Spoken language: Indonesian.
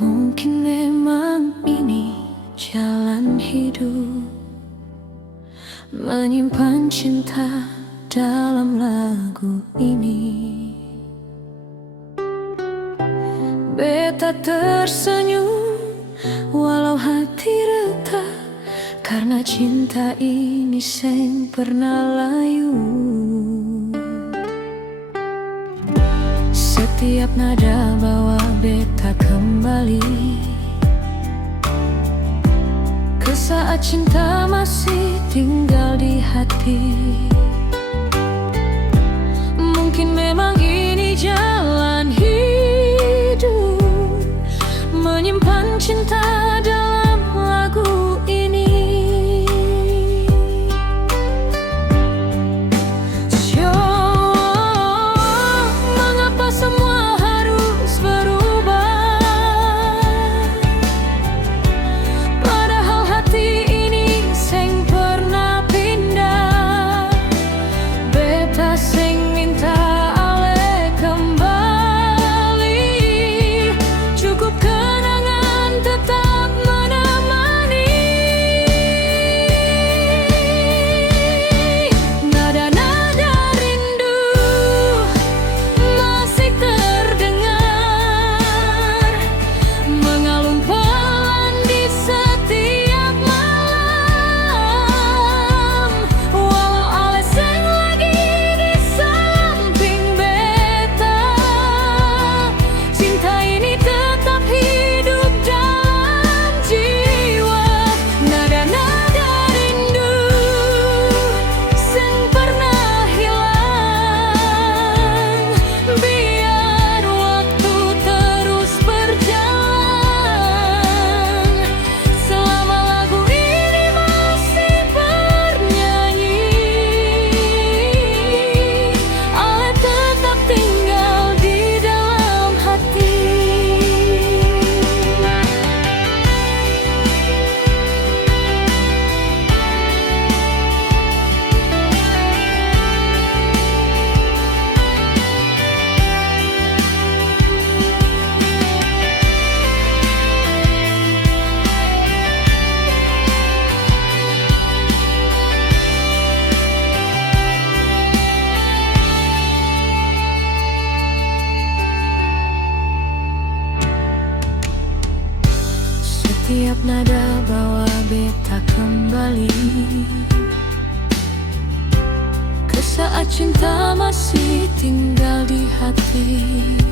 Mungkin memang ini jalan hidup, menyimpan cinta dalam lagu ini. Beta tersenyum walau hati retak, karena cinta ini seng pernah layu. Setiap nada bawa beta kembali ke saat cinta masih tinggal di hati. Mungkin memang ini jalan hidup, menyimpan cinta dalam lagu ini. Mengapa semua harus berubah, padahal hati ini seng pernah pindah. Beta seng minta ale kembali, cukup kenangan tetap menemani. Nada-nada rindu masih terdengar, mengalun pelan di setiap malam. Walau ale seng lagi di samping beta, cinta ini tetap hidup dalam jiwa. Nada-nada rindu seng pernah hilang, biar waktu terus berjalan. Selama lagu ini masih bernyanyi, ale tetap tinggal di dalam hati. Setiap nada bawa beta kembali ke saat cinta masih tinggal di hati.